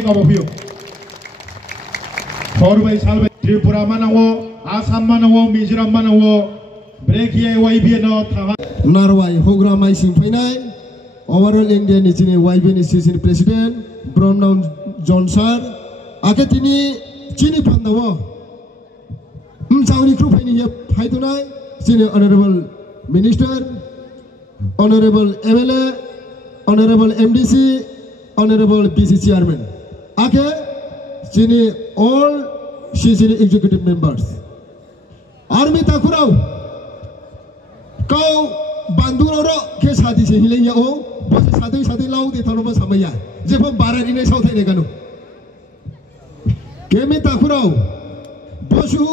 के कबफियो फॉरबाई सालबाई त्रिपुरा मानावो आसाम मानावो मिजोराम मानावो ब्रेकिए वाइबी न थाहा नारवाई होग्रा माइ सिंफैनाय ओवरऑल इंडिया नि चिनि वाइबी नि सिसिन प्रेसिडेंट ब्रमनाउन जॉनसन आके तिनी चिनि फान्दावो चाउनि ख्रुफाइनि हे फाइदुनाय चिनि honourable minister honourable MLA honourable MDC honourable BC chairman आके चिनि ऑल सिसिनि एग्जीक्यूटिव मेंबर्स आर्मी ताकुराव कौ बांदुरो के साथी से हिले या ओ बसे साथी साथी लाउ दे थनो समया जेबो बारानि नै साउथाय ने गानु केमे ताकुराव बसु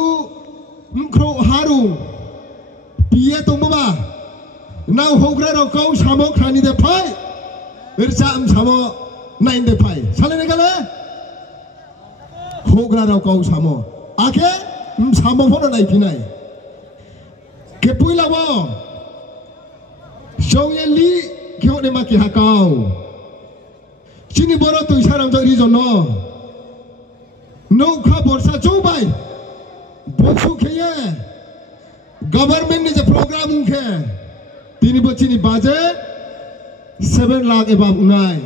मख्रो हारु पिए तंबा नाउ होग्रा र कौ सामो खानि दे फाय इरजाम सामो नाइन दे फाय साले ने गाले होग्रा र कौ सामो आके सामो फोन नाइ फिनाय के पुइलाबो शौयली क्यों ने माकी हाकाओ चिनी बरो तो इशाराम जो रिजन न नौखा वर्षा चौबाई बसु खेये गवर्नमेंट ने जो प्रोग्राम उनके तीन बच्ची नि बजट 7 लाख एबाब उनाय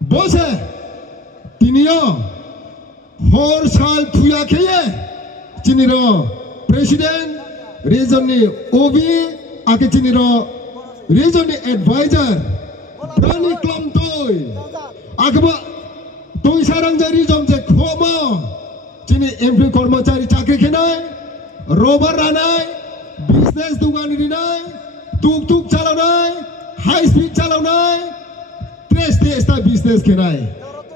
बसे तीनियो हर साल फुया खेये चिनी रो प्रेसिडेंट रीजन नि ओबी आके चिनी रो रीजन नि एडवाइजर रानी क्लम तोय आगबा तोय सारंग जे रीजन जे खोमो चिनी एमपी कर्मचारी चाकरी खेनाय रोबर रानाय बिजनेस दुकान दिनाय तुक तुक चलावनाय हाई स्पीड चलावनाय ट्रेस टेस्टा बिजनेस खेनाय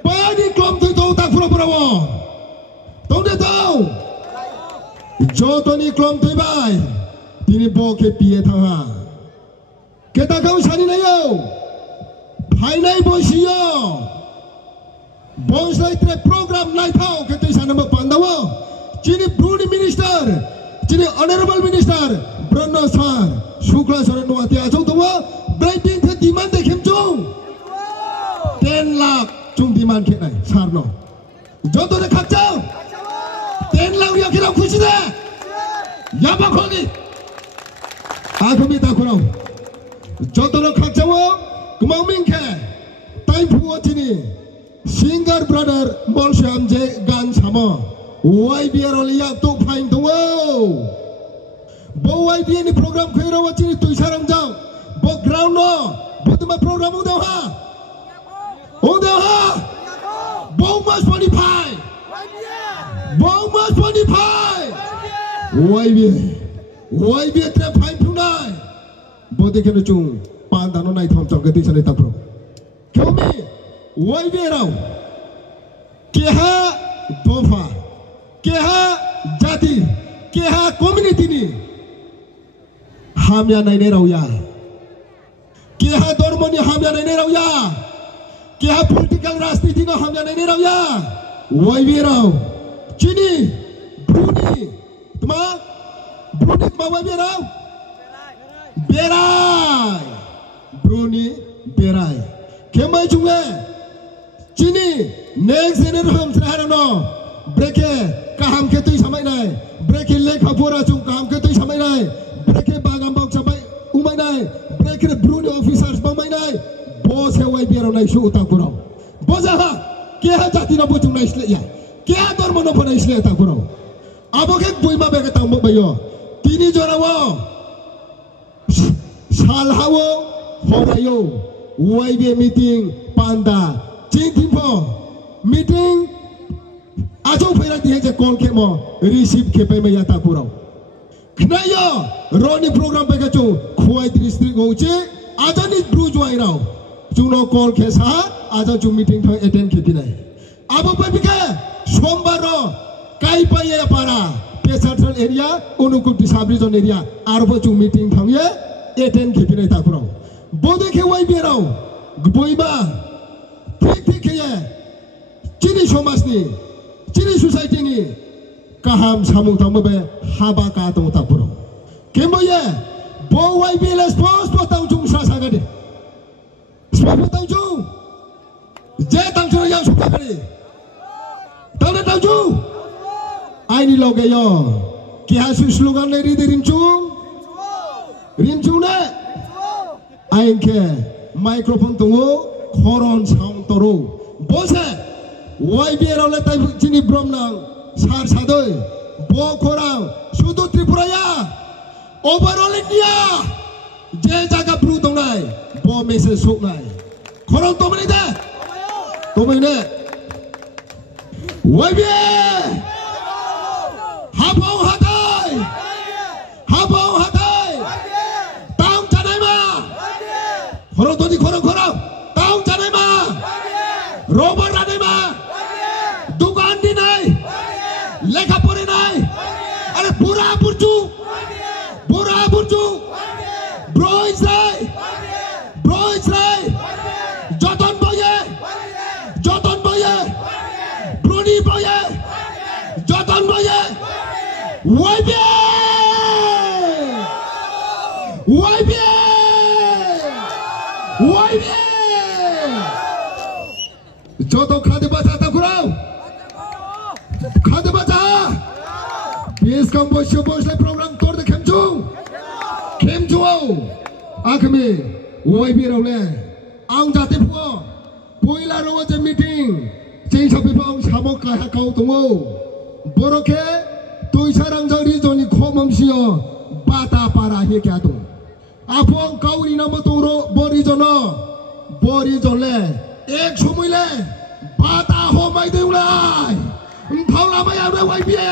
पानी क्लम तोय तो ताफुरा पुरावो तो दे तो जोतोनी क्लम तोय बाय तिनी बोके पिए थाहा केता कौ सानी नायो फाइनाय बसियो बसलाय त्रे प्रोग्राम नाय थाओ केतै सानम पांदावो चिनी ब्रुनी मिनिस्टर चिनी ऑनरेबल मिनिस्टर ब्रनो सर शुक्ला सर नवाति आजौ दवो ब्राइटिंग थे डिमांड देखेम जों 10 लाख जों डिमांड खेनाय सारनो जतो रे खाचाव 10 लाख या खेला खुशी दे याबा खोली आगमी ताखुराव जतो रे खाचाव कमामिंग खे टाइम फुओ चिनी सिंगर ब्रदर मलश्याम जे गान सामो वाइबिआर लिया तो फाइन दवो बो वाइबिआर नि प्रोग्राम खैराव चिनी तुइसारम जाव बो ग्राउंड नो बतमा प्रोग्राम उदेहा बो मस 25 बो मस 25 वाइबिआर त्रे फाइन फुनाय बो देखेनो चुं पान दानो नाय थम चंगे तिसने ताप्रो क्योंकि वाइबिआर केहा दोफा केहा जाति केहा कम्युनिटी नि हामया नायने रावया केहा धर्म नि हामया नायने रावया केहा पॉलिटिकल राजनीति नि हामया नायने रावया वाइबिआर चिनी ब्रुनी तमा वाइबिआर बेराय ब्रुनी बेराय केमाय जुंगे चिनी नेक्स्ट जेनेरेशन सहारनो ब्रेके काहाम के तुई समायनाय ब्रेके लेखा फरा जुं काहाम के तुई समायनाय ब्रेके बागाम बाग सबाय उमायनाय ब्रेके ब्रुनी ऑफिसर्स बामायनाय बस हे वाइबिआर नाय सु उताकुराव बजाहा केहा जाति न बजुं नायस्लेया केहा धर्म न फनायस्ले ताकुराव आबोके बुइमा बेगे तांबो बायो तिनि जनावो सालहावो हरायो वाइबे मीटिंग पांदा चिंतिफो मीटिंग आजो फैरा दिहे जे कॉल केमो रिसीव खेपे में याता पुराव खनायो रोनी प्रोग्राम पे गचो खुआई डिस्ट्रिक्ट होचे आजानी ब्रुज वाइराव जुनो कॉल केसा आजा जु मीटिंग थ अटेंड खेपिनाय आबो पेबिके सोमवार काई पाये पारा पेसारल एरिया उनुकुल डिसाब्री जोन एरिया आरबो जु मीटिंग थांये अटेंड खेपिनाय तापुराव बोदे के वाइबिआर गबोइबा ठीक है चिनी समाजनि चिनी सोसाइटी नि काहाम सामु थांबे हाबा का तो तापुरो केमोये बो वाइबिआर स्पोर्ट्स बताउ जुं सासागदे स्पोर्ट्स बताउ जुं जे तांचो या सुखागदे chú ai đi lâu cái yo kia sự slogan này đi rim chú nè anh kia microphone tung khoron sound toro bose YBA ra lại tay chini brom nang sar sadoi bo khorang sudu Tripura ya overall India je jaga blue tong nai bo message sok nai khoron to mani de to mani ne YBA habong hatai taung chanai ma khoron to di khoron taung chanai ma robot ranai ma dukan di nai lekha pore nai are pura burju bro Israel joton boye bruni boye joton boye YBA joton khade bacha ta kurau khade bacha Peace Composition Boys program tord de kemchu akme YBA ro le ang jate pho poila ro je meeting chei sabi pang samok ka ha kau tungo borokhe toi sarang jari joni khomam siyo bata para he kya tu apong kauri nam toro bori jonle ek somuile bata ho mai deulai thawla mai ave YBA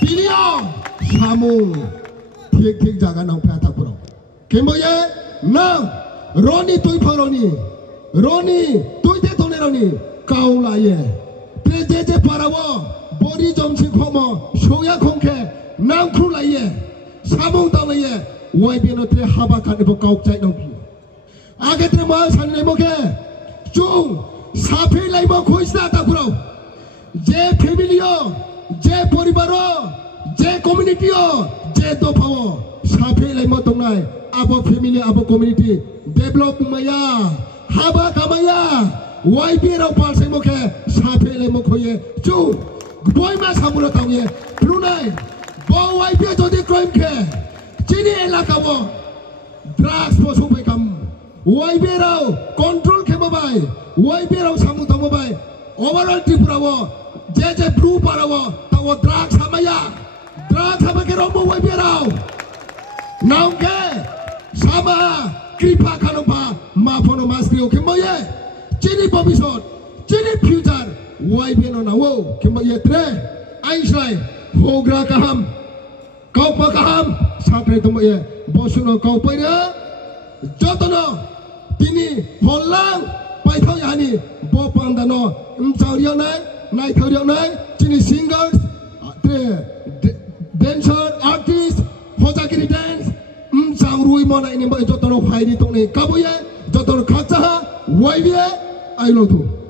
pilio samung ठीक जागा now प्याता पुरो केमोये now रोनी तुई फरोनी तुई ते तोने रोनी काउला ये प्रेजे पारावो बोरी जमसी खोमो सोया खोंखे नाम खुला ये सामुंग ताला ये YBA नो त्रे हाबा खाने बो काउक चाइ नौ पि आगे त्रे मा सानने मोके चुंग साफे लाइबो खोइसना ता पुरो जे फैमिलियो जे परिवारो जे कम्युनिटियो जे तो पावो साफे लाइमो तंगनाय आबो फैमिली आबो कम्युनिटी डेभलप माया हाबा कामाया YBA राव पारसे मोके साफे लाइमो खोये चु बयमा सामुलो तांगे ब्रुनाय बो YBA जदि क्राइम के चिनि एलाकावो ड्राग्स पोसो बेकाम YBA राव कंट्रोल खेमबाय YBA राव सामु तंगबाय ओवरऑल त्रिपुरावो जे ब्लू पारावो तावो ड्राग्स हामाया के रोमो YBA राव नाउके सामा कृपा खानोपा माफोनो मास्क्रियो केमोये चिनि भविष्यत चिनि फ्यूचर YBA नो नावो केमोये त्रे आइसलाय होग्रा काहाम काउपा काहाम साख्रे तमोये बसुनो काउपैरे जतनो तिनि हल्लां पाइथाव यानि बपांदानो इमचाउरियाव नाय चिनि सिंगर्स त्रे dancer artist hojagiri dance rui mona ini jotono hairi tone kaboye jotono khacha YBA I love you.